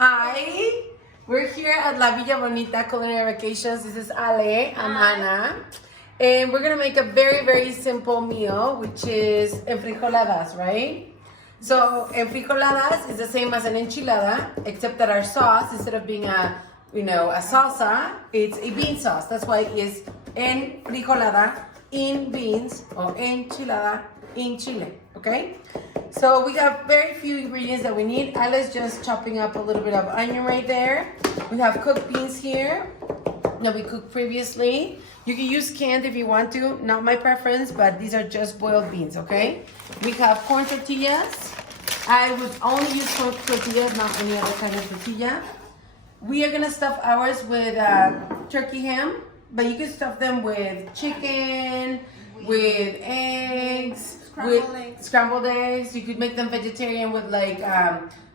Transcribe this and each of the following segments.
Hi, we're here at La Villa Bonita Culinary Vacations. This is Ale, I'm Ana. And we're gonna make a very, very simple meal, which is enfrijoladas, right? So enfrijoladas is the same as an enchilada, except that our sauce, instead of being a salsa, it's a bean sauce. That's why it is enfrijolada in beans or enchilada in Chile, okay? So we have very few ingredients that we need. Ali's just chopping up a little bit of onion right there. We have cooked beans here that we cooked previously. You can use canned if you want to, not my preference, but these are just boiled beans, okay? We have corn tortillas. I would only use corn tortillas, not any other kind of tortilla. We are gonna stuff ours with turkey ham, but you can stuff them with chicken, with eggs, scrambled eggs. You could make them vegetarian with like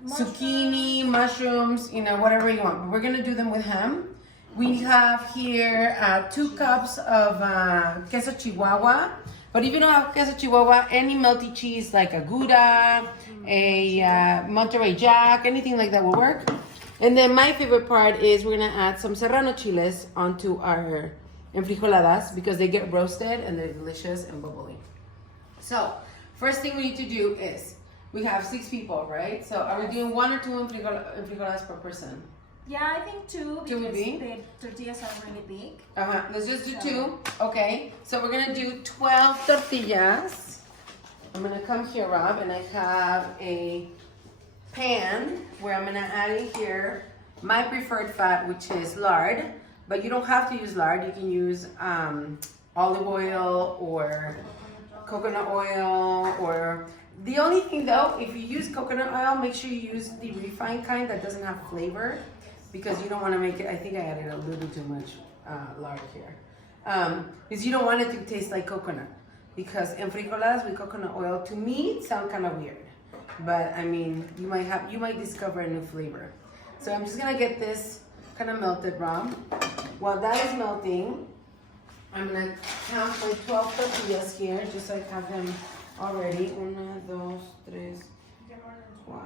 zucchini, mushrooms, whatever you want. But we're gonna do them with ham. We have here 2 cups of queso chihuahua. But if you don't have queso chihuahua, any melty cheese like a Gouda, a Monterey Jack, anything like that will work. And then my favorite part is we're gonna add some serrano chiles onto our enfrijoladas because they get roasted and they're delicious and bubbly. So, first thing we need to do is, we have 6 people, right? So are we doing 1 or 2 enfrijoladas per person? Yeah, I think 2 because the tortillas are really big. Let's just do 2. Okay, so we're gonna do 12 tortillas. I'm gonna come here, Rob, and I have a pan where I'm gonna add in here my preferred fat, which is lard. But you don't have to use lard. You can use olive oil or coconut oil, or the only thing though, if you use coconut oil, make sure you use the refined kind that doesn't have flavor, because you don't want to make it, I think I added a little too much lard here, because you don't want it to taste like coconut, because enfrijoladas with coconut oil to me sound kind of weird, but I mean you might discover a new flavor. So I'm just gonna get this kind of melted, Rob. While that is melting, I'm gonna count my 12 tortillas here, just so I have them already. 1, 2, 3, 4.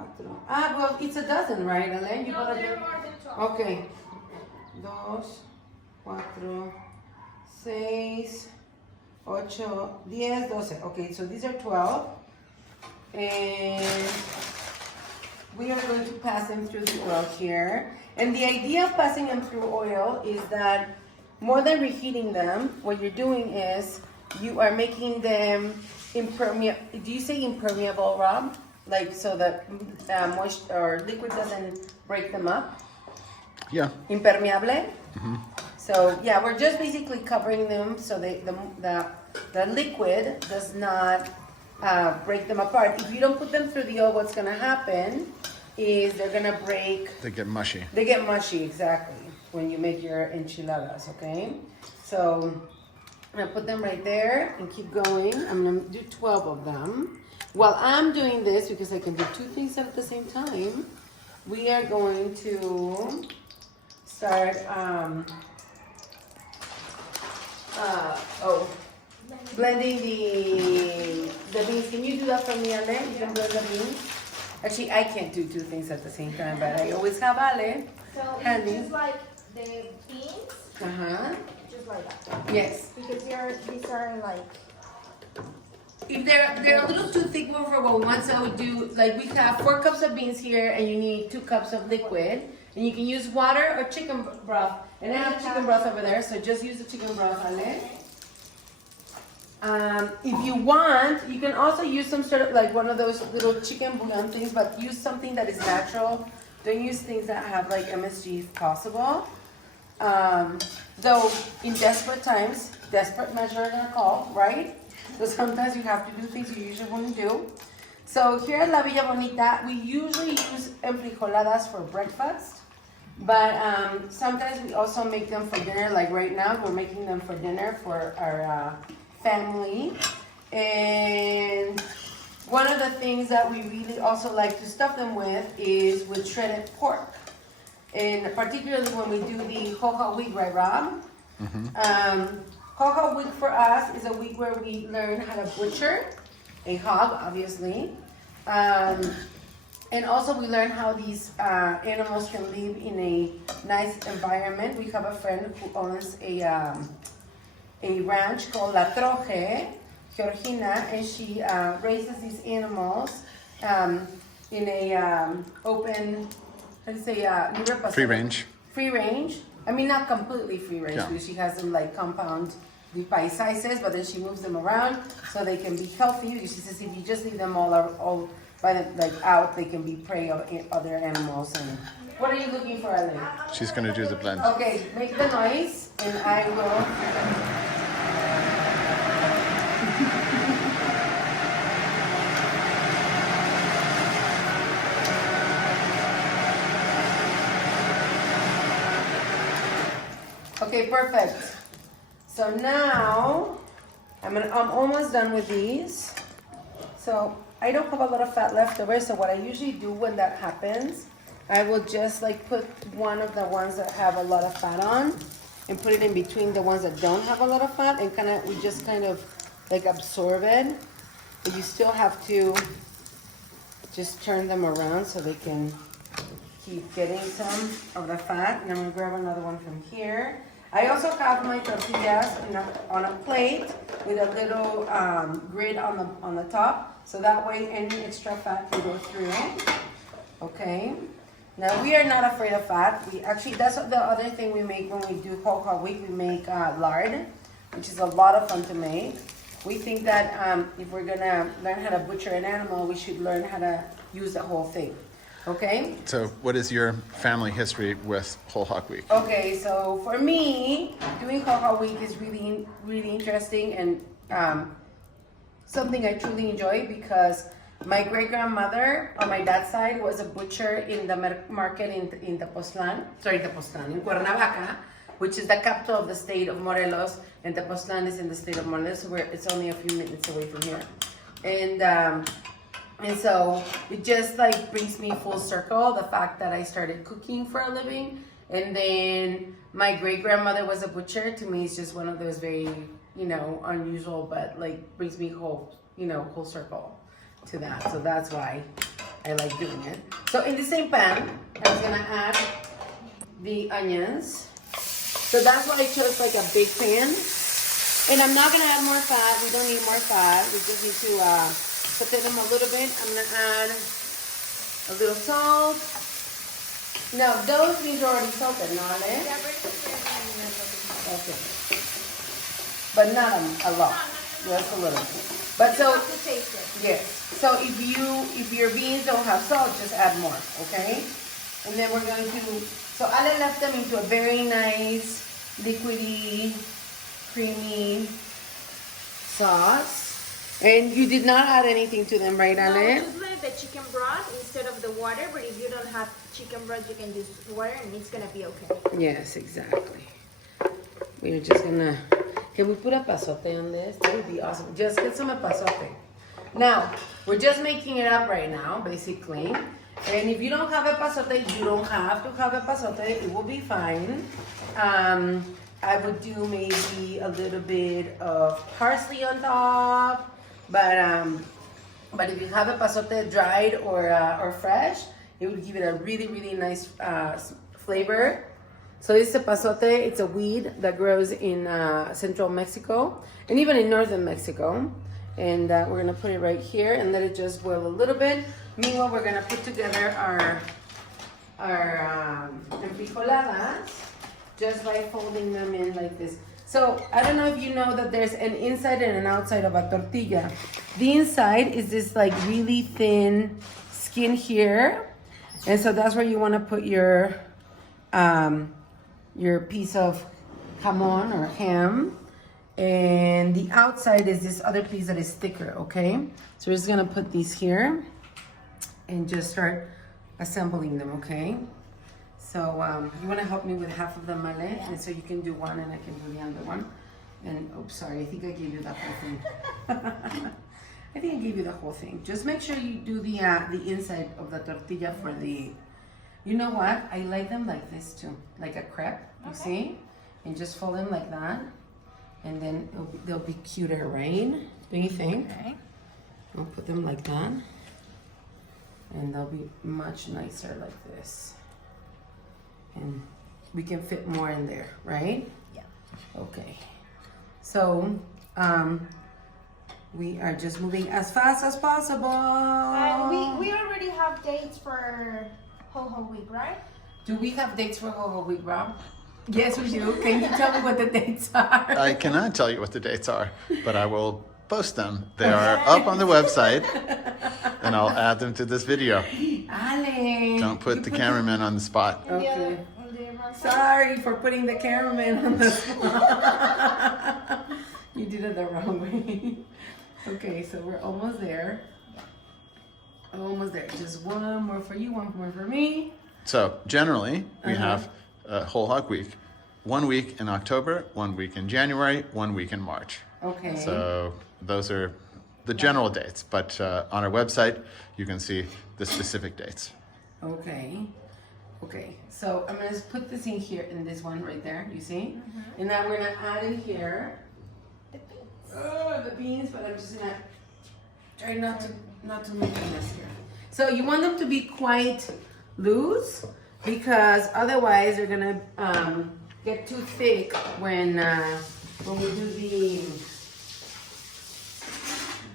Well, it's a dozen, right, Ale? You No, they're more than 12. Okay. 2, 4, 6, 8, 10, 12. Okay, so these are 12. And we are going to pass them through the oil here. And the idea of passing them through oil is that more than reheating them, what you're doing is you are making them impermeable. Do you say impermeable, Rob? Like so that moist or liquid doesn't break them up? Yeah. Impermeable? Mm-hmm. So yeah, we're just basically covering them so the liquid does not break them apart. If you don't put them through the oil, what's gonna happen is they're gonna break. They get mushy. They get mushy, exactly, when you make your enchiladas, okay? So I'm gonna put them right there and keep going. I'm gonna do 12 of them. While I'm doing this, because I can do 2 things at the same time, we are going to start blending the beans. Can you do that for me, Ale? You can blend the beans. Actually, I can't do 2 things at the same time, but I always have Ale So handy. it's just like the beans, just like that. Yes. Because these are like. If they're a little too thick for what we want, so I would do, like, we have 4 cups of beans here, and you need 2 cups of liquid, and you can use water or chicken broth. And I have chicken broth over there, so just use the chicken broth, Ale. If you want, you can also use some sort of like one of those little chicken bouillon things, but use something that is natural. Don't use things that have like MSG if possible. Though in desperate times, desperate measures are called, right? So sometimes you have to do things you usually wouldn't do. So here at La Villa Bonita, we usually use enfrijoladas for breakfast, but sometimes we also make them for dinner. Like right now, we're making them for dinner for our family. And one of the things that we really also like to stuff them with is with shredded pork. And particularly when we do the Jojo week, right, Rob? Mm-hmm. Jojo week for us is a week where we learn how to butcher a hog, obviously. And also we learn how these animals can live in a nice environment. We have a friend who owns a ranch called La Troje, Josefina, and she raises these animals in a open, how do you say, Free range. Free range. I mean, not completely free range, Yeah. because she has them like compound by sizes, but then she moves them around so they can be healthy. Because she says if you just leave them all by the, like out, they can be prey of other animals. And what are you looking for, Ale? She's gonna do the blend. Okay, make the noise, and I will. Okay, perfect. So now I'm almost done with these. So I don't have a lot of fat left over. So what I usually do when that happens, I will just like put one of the ones that have a lot of fat on and put it in between the ones that don't have a lot of fat, and we just kind of like absorb it. But you still have to just turn them around so they can keep getting some of the fat. And I'm gonna grab another one from here. I also have my tortillas on a plate with a little grid on the top, so that way any extra fat can go through. Okay. Now we are not afraid of fat. We actually, that's the other thing we make when we do whole hog week. We make lard, which is a lot of fun to make. We think that if we're gonna learn how to butcher an animal, we should learn how to use the whole thing. Okay? So what is your family history with Whole Hog Week? Okay, so for me, doing Whole Hog Week is really, really interesting and something I truly enjoy, because my great-grandmother on my dad's side was a butcher in the market in in Cuernavaca, which is the capital of the state of Morelos, and Tepoztlan is in the state of Morelos, so it's only a few minutes away from here. And so it just like brings me full circle, the fact that I started cooking for a living, and then my great-grandmother was a butcher. To me, it's just one of those very, unusual, but like brings me full circle to that. So that's why I like doing it. So in the same pan, I was gonna add the onions. So that's why I chose like a big pan. And I'm not gonna add more fat. We don't need more fat. We just need to saute them a little bit. I'm gonna add a little salt. Now those things are already salted, no, Ale? Yeah, we're just Okay. But not a lot. Just a little. But so have to taste it. yes. So if your beans don't have salt, just add more, okay? And then we're going to, so Ale left them into a very nice, liquidy, creamy sauce. And you did not add anything to them, right, Ale? No, just like the chicken broth instead of the water, but if you don't have chicken broth, you can use water and it's gonna be okay. Yes, exactly. We're just gonna, can we put a pasote on this? That would be awesome. Just get some pasote. Now, we're just making it up right now, basically. And if you don't have a pasote, you don't have to have a pasote. It will be fine. I would do maybe a little bit of parsley on top. But if you have a pasote dried or fresh, it would give it a really, really nice flavor. So this is a pasote. It's a weed that grows in central Mexico and even in northern Mexico. And we're gonna put it right here and let it just boil a little bit. Meanwhile, we're gonna put together our enfrijoladas just by folding them in like this. So I don't know if you know that there's an inside and an outside of a tortilla. The inside is this like really thin skin here, and so that's where you want to put your piece of jamon or ham. And the outside is this other piece that is thicker, okay? So we're just gonna put these here and just start assembling them, okay? So you wanna help me with half of them, Ale? Yeah. And so you can do one and I can do the other one. And, oops, sorry, I think I gave you the whole thing. I think I gave you the whole thing. Just make sure you do the inside of the tortilla for the, you know what? I like them like this too, like a crepe, you see? And just fold them like that. And then they'll be cuter, right? Don't you think? Okay. I'll put them like that. And they'll be much nicer like this. And we can fit more in there, right? Yeah. Okay. So, we are just moving as fast as possible. And we already have dates for Ho Week, right? Do we have dates for Ho Week, Rob? Yes, we do. Can you tell me what the dates are? I cannot tell you what the dates are, but I will post them. They are up on the website, and I'll add them to this video. Ale, Don't put the cameraman on the spot. Okay. Sorry for putting the cameraman on the spot. You did it the wrong way. Okay, so we're almost there. Almost there. Just one more for you, one more for me. So generally, we have a whole hog week. 1 week in October, 1 week in January, 1 week in March. Okay. So those are the general dates, but on our website, you can see the specific dates. Okay. Okay. So I'm gonna just put this in here in this one right there. You see? And then we're gonna add in here the beans, but I'm just gonna try not to make a mess here. So you want them to be quite loose because otherwise they're gonna get too thick when we do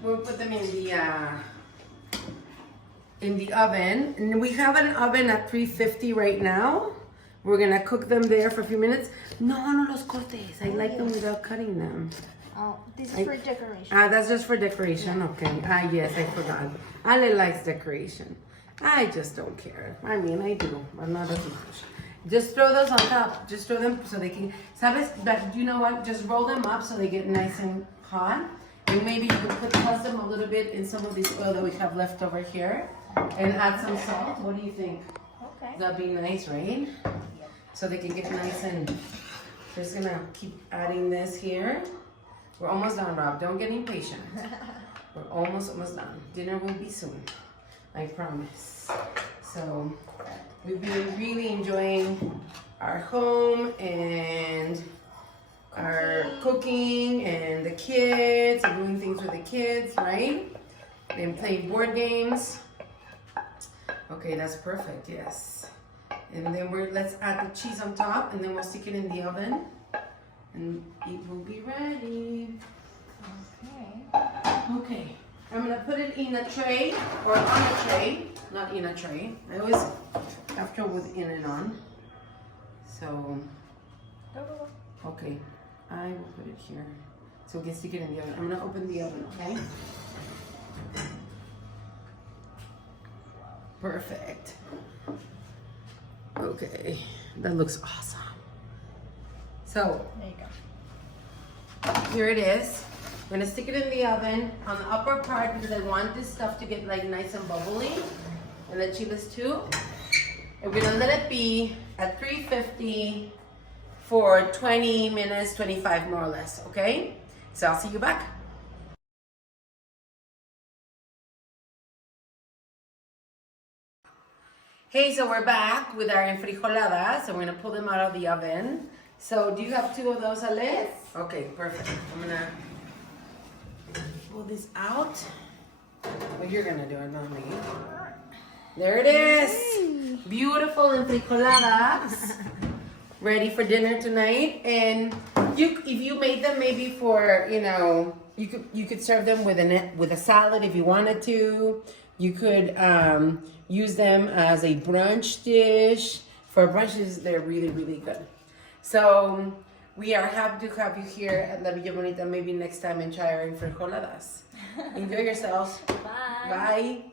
we'll put them in the oven. And we have an oven at 350 right now. We're gonna cook them there for a few minutes. No los cortes. I like them without cutting them. Oh, this is for decoration. That's just for decoration. Okay. Yes, I forgot. Ale likes decoration. I just don't care. I mean, I do, but not as much. Just throw those on top. Just throw them so they can. ¿Sabes? But you know what? Just roll them up so they get nice and hot. And maybe you could toss them a little bit in some of this oil that we have left over here, and add some salt. What do you think? Okay. That'd be nice, right? So they can get nice and. Just gonna keep adding this here. We're almost done, Rob. Don't get impatient. We're almost done. Dinner will be soon. I promise. So we've been really enjoying our home and our cooking and the kids and doing things with the kids, right? And playing board games. Okay, that's perfect, yes. And then let's add the cheese on top and then we'll stick it in the oven. And it will be ready. Okay. I'm gonna put it in a tray or on a tray, not in a tray. I always have trouble with in and on. So, okay, I will put it here so we can stick it in the oven. I'm gonna open the oven, okay? Perfect. Okay, that looks awesome. So, There you go. here it is. I'm gonna stick it in the oven on the upper part because I want this stuff to get like nice and bubbly. And the chiles too. And we're gonna let it be at 350 for 20 minutes, 25 more or less, okay? So I'll see you back. Hey, so we're back with our enfrijoladas, and we're gonna pull them out of the oven. So do you have 2 of those, Ale? Yes. Okay, perfect. I'm gonna pull this out. Well, you're gonna do it, not me. There it is. Beautiful enfrijoladas. Ready for dinner tonight. And if you made them maybe for, you could serve them with a salad if you wanted to. You could use them as a brunch dish. For brunches, they're really, really good. So we are happy to have you here at La Villa Bonita. Maybe next time and try our enfrijoladas. Enjoy yourselves. Bye. Bye.